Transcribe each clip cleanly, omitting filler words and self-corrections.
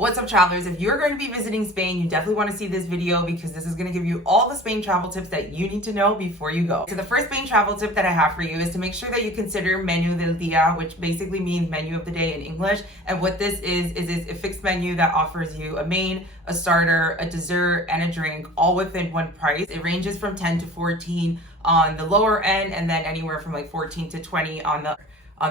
What's up, travelers? If you're going to be visiting Spain, you definitely want to see this video because this is going to give you all the Spain travel tips that you need to know before you go. So the first Spain travel tip that I have for you is to make sure that you consider menu del dia, which basically means menu of the day in English. And what this is a fixed menu that offers you a main, a starter, a dessert, and a drink all within one price. It ranges from 10 to 14 on the lower end, and then anywhere from like 14 to 20 on the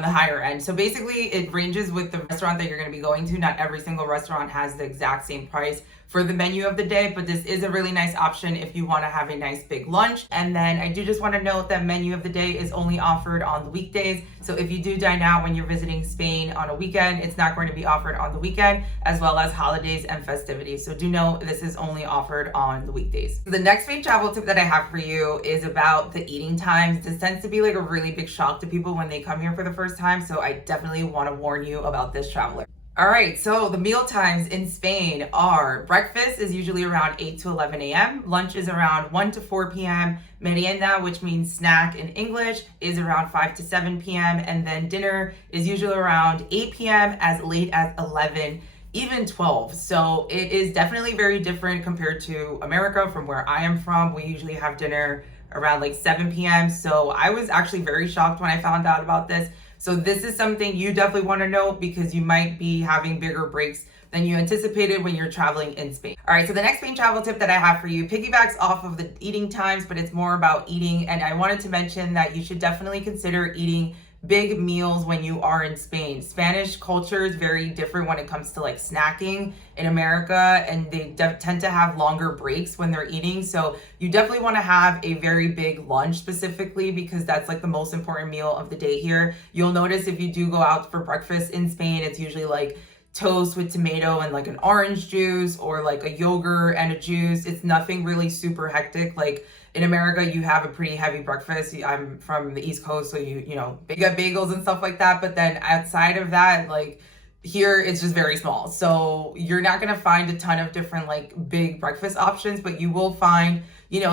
higher end. So basically it ranges with the restaurant that you're going to be going to. Not every single restaurant has the exact same price for the menu of the day, but this is a really nice option if you want to have a nice big lunch. And then I do just want to note that menu of the day is only offered on the weekdays. So if you do dine out when you're visiting Spain on a weekend, it's not going to be offered on the weekend, as well as holidays and festivities. So do know this is only offered on the weekdays. The next Spain travel tip that I have for you is about the eating times. This tends to be like a really big shock to people when they come here for the first time. So I definitely want to warn you about this, traveler. All right, so the meal times in Spain are: breakfast is usually around 8 to 11 a.m. Lunch is around 1 to 4 p.m. Merienda, which means snack in English, is around 5 to 7 p.m. And then dinner is usually around 8 p.m. as late as 11, even 12. So it is definitely very different compared to America. From where I am from, we usually have dinner around like 7 p.m. So I was actually very shocked when I found out about this. So this is something you definitely want to know because you might be having bigger breaks than you anticipated when you're traveling in Spain. All right, so the next Spain travel tip that I have for you piggybacks off of the eating times, but it's more about eating. And I wanted to mention that you should definitely consider eating big meals when you are in Spain. Spanish culture is very different when it comes to like snacking in America, and they tend to have longer breaks when they're eating. So you definitely want to have a very big lunch specifically because that's like the most important meal of the day here. You'll notice if you do go out for breakfast in Spain, it's usually like toast with tomato and like an orange juice, or like a yogurt and a juice. It's nothing really super hectic. Like in America, you have a pretty heavy breakfast. I'm from the East Coast, so you got bagels and stuff like that. But then outside of that, like here, it's just very small. So you're not gonna find a ton of different like big breakfast options, but you will find,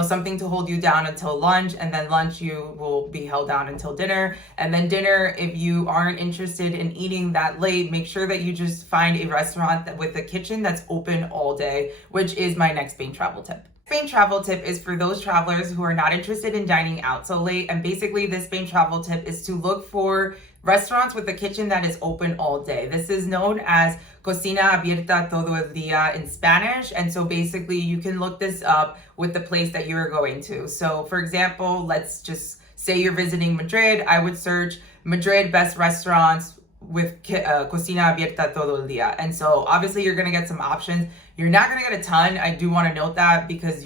something to hold you down until lunch, and then lunch you will be held down until dinner. And then dinner, if you aren't interested in eating that late, make sure that you just find a restaurant with a kitchen that's open all day, which is my next Spain travel tip. Spain travel tip is for those travelers who are not interested in dining out so late. And basically this Spain travel tip is to look for restaurants with a kitchen that is open all day. This is known as Cocina abierta todo el día in Spanish. And so basically you can look this up with the place that you're going to. So for example, let's just say you're visiting Madrid. I would search Madrid best restaurants with Cocina abierta todo el día. And so obviously you're going to get some options. You're not going to get a ton. I do want to note that because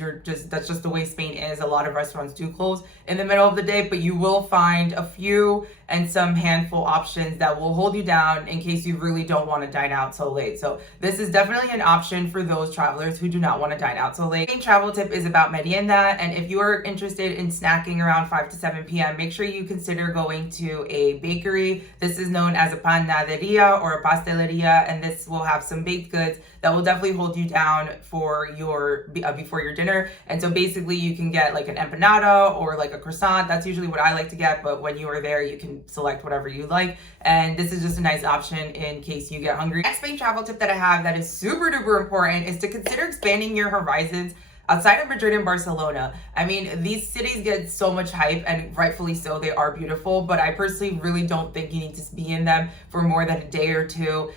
that's just the way Spain is. A lot of restaurants do close in the middle of the day, but you will find a few and some handful options that will hold you down in case you really don't want to dine out so late. So this is definitely an option for those travelers who do not want to dine out so late. Main travel tip is about merienda, and if you are interested in snacking around 5 to 7 p.m., make sure you consider going to a bakery. This is known as a panaderia or a pasteleria, and this will have some baked goods that will definitely hold you down for your before your dinner. And so basically you can get like an empanada or like a croissant. That's usually what I like to get, but when you are there you can select whatever you like, and this is just a nice option in case you get hungry. Next Spain travel tip that I have that is super duper important is to consider expanding your horizons outside of Madrid and Barcelona. I mean, these cities get so much hype, and rightfully so. They are beautiful, but I personally really don't think you need to be in them for more than a day or two.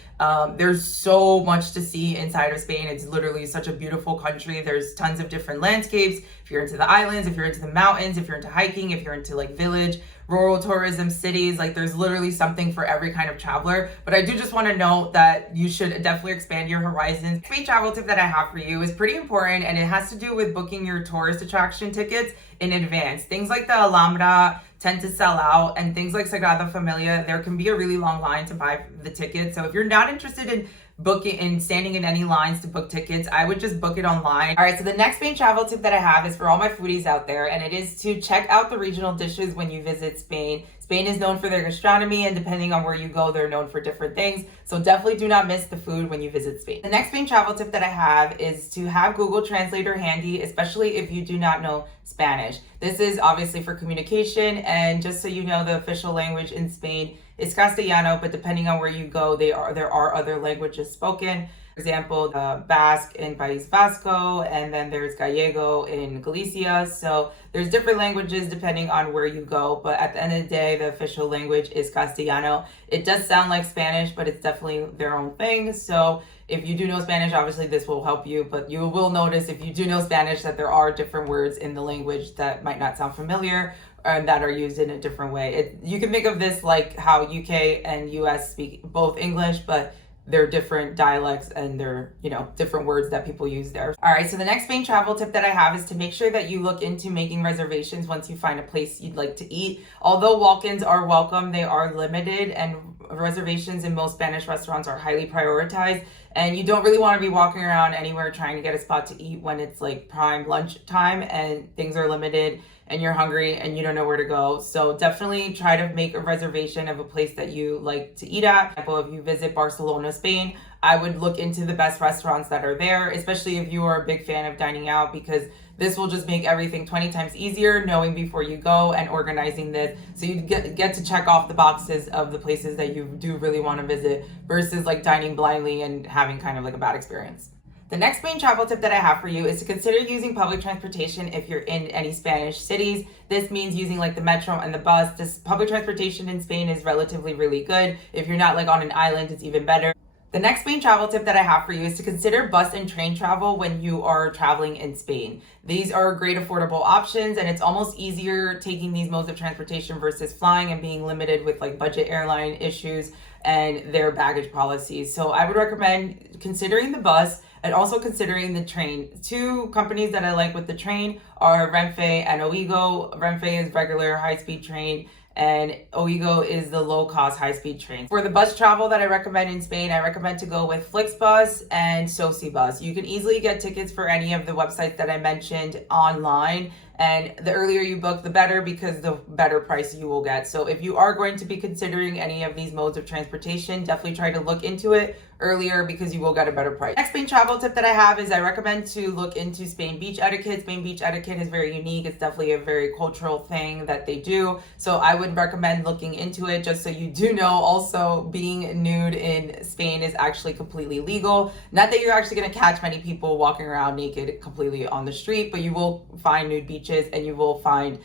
There's so much to see inside of Spain. It's literally such a beautiful country. There's tons of different landscapes. If you're into the islands, if you're into the mountains, if you're into hiking, if you're into like village, rural tourism, cities, like there's literally something for every kind of traveler. But I do just want to note that you should definitely expand your horizons. Spain travel tip that I have for you is pretty important, and it has to do with booking your tourist attraction tickets in advance. Things like the Alhambra tend to sell out, and things like Sagrada Familia, there can be a really long line to buy the tickets. So if you're not interested in booking and standing in any lines to book tickets, I would just book it online. All right, so the next Spain travel tip that I have is for all my foodies out there, and it is to check out the regional dishes when you visit Spain. Spain is known for their gastronomy, and depending on where you go, they're known for different things. So definitely do not miss the food when you visit Spain. The next Spain travel tip that I have is to have Google Translator handy, especially if you do not know Spanish. This is obviously for communication, and just so you know, the official language in Spain is Castellano, but depending on where you go, there are other languages spoken. For example, Basque in País Vasco, and then there's Gallego in Galicia. So there's different languages depending on where you go, but at the end of the day, the official language is Castellano. It does sound like Spanish, but it's definitely their own thing. So if you do know Spanish, obviously this will help you, but you will notice if you do know Spanish that there are different words in the language that might not sound familiar and that are used in a different way. You can think of this like how UK and US speak both English, but they're different dialects and they're, different words that people use there. All right, so the next Spain travel tip that I have is to make sure that you look into making reservations once you find a place you'd like to eat. Although walk-ins are welcome, they are limited, and reservations in most Spanish restaurants are highly prioritized. And you don't really want to be walking around anywhere trying to get a spot to eat when it's like prime lunch time and things are limited and you're hungry and you don't know where to go. So definitely try to make a reservation of a place that you like to eat at. For example, if you visit Barcelona, Spain, I would look into the best restaurants that are there, especially if you are a big fan of dining out, because this will just make everything 20 times easier, knowing before you go and organizing this. So you get to check off the boxes of the places that you do really want to visit versus like dining blindly and having kind of like a bad experience. The next main travel tip that I have for you is to consider using public transportation if you're in any Spanish cities. This means using like the metro and the bus. This public transportation in Spain is relatively really good. If you're not like on an island, it's even better. The next main travel tip that I have for you is to consider bus and train travel when you are traveling in Spain. These are great affordable options, and it's almost easier taking these modes of transportation versus flying and being limited with like budget airline issues and their baggage policies. So I would recommend considering the bus and also considering the train. Two companies that I like with the train are Renfe and Ouigo. Renfe is regular high-speed train, and Ouigo is the low-cost high-speed train. For the bus travel that I recommend in Spain, I recommend to go with Flixbus and Socibus. You can easily get tickets for any of the websites that I mentioned online, and the earlier you book, the better, because the better price you will get. So if you are going to be considering any of these modes of transportation, definitely try to look into it earlier because you will get a better price. Next Spain travel tip that I have is I recommend to look into Spain beach etiquette. Spain beach etiquette is very unique. It's definitely a very cultural thing that they do. So I would recommend looking into it, just so you do know. Also, being nude in Spain is actually completely legal. Not that you're actually going to catch many people walking around naked completely on the street, but you will find nude beaches and you will find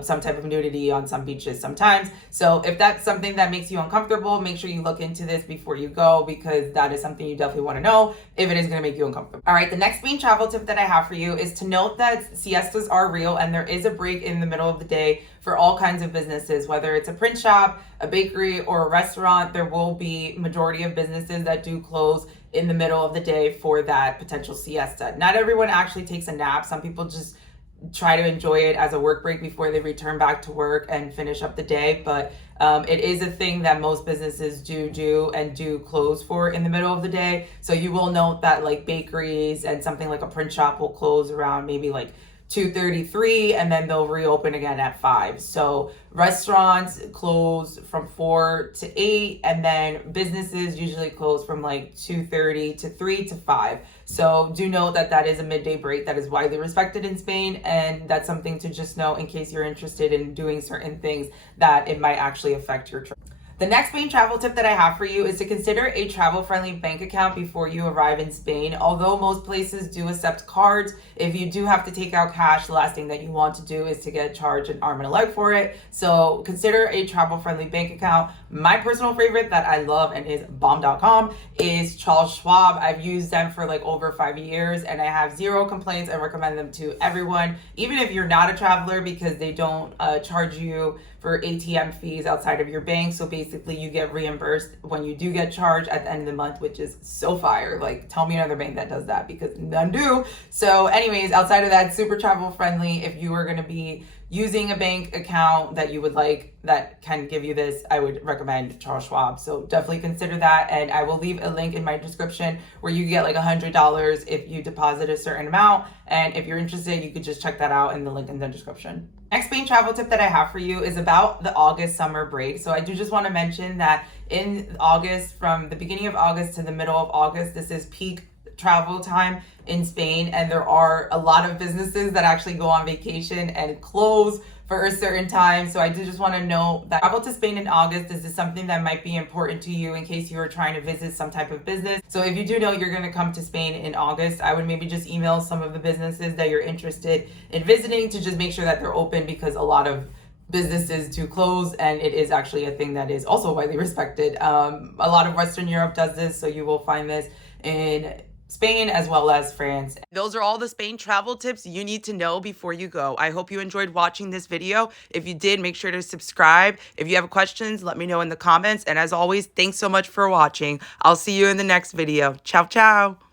some type of nudity on some beaches sometimes. So if that's something that makes you uncomfortable, make sure you look into this before you go, because that is something you definitely want to know if it is going to make you uncomfortable. All right, the next main travel tip that I have for you is to note that siestas are real and there is a break in the middle of the day for all kinds of businesses. Whether it's a print shop, a bakery, or a restaurant, there will be majority of businesses that do close in the middle of the day for that potential siesta. Not everyone actually takes a nap. Some people just try to enjoy it as a work break before they return back to work and finish up the day. But it is a thing that most businesses do close for in the middle of the day. So you will note that like bakeries and something like a print shop will close around maybe like 2:33, and then they'll reopen again at 5. So restaurants close from 4 to 8, and then businesses usually close from like 2:30 to 3 to 5. So do note that that is a midday break that is widely respected in Spain, and that's something to just know in case you're interested in doing certain things that it might actually affect your trip. The next main travel tip that I have for you is to consider a travel-friendly bank account before you arrive in Spain. Although most places do accept cards, if you do have to take out cash, the last thing that you want to do is to get charged an arm and a leg for it. So consider a travel-friendly bank account. My personal favorite that I love and is bomb.com is Charles Schwab. I've used them for like over 5 years and I have zero complaints. I recommend them to everyone, even if you're not a traveler, because they don't charge you for ATM fees outside of your bank. So basically you get reimbursed when you do get charged at the end of the month, which is so fire. Like, tell me another bank that does that, because none do. So anyways, outside of that, super travel friendly. If you are going to be using a bank account that you would like that can give you this, I would recommend Charles Schwab. So definitely consider that. And I will leave a link in my description where you get like $100 if you deposit a certain amount. And if you're interested, you could just check that out in the link in the description. Next main travel tip that I have for you is about the August summer break. So I do just want to mention that in August, from the beginning of August to the middle of August, this is peak travel time in Spain, and there are a lot of businesses that actually go on vacation and close for a certain time. So I do just want to know that travel to Spain in August, this is something that might be important to you in case you are trying to visit some type of business. So if you do know you're going to come to Spain in August, I would maybe just email some of the businesses that you're interested in visiting to just make sure that they're open, because a lot of businesses to close, and it is actually a thing that is also widely respected. A lot of Western Europe does this, so you will find this in Spain as well as France. Those are all the Spain travel tips you need to know before you go. I hope you enjoyed watching this video. If you did, make sure to subscribe. If you have questions, let me know in the comments. And as always, thanks so much for watching. I'll see you in the next video. Ciao, ciao.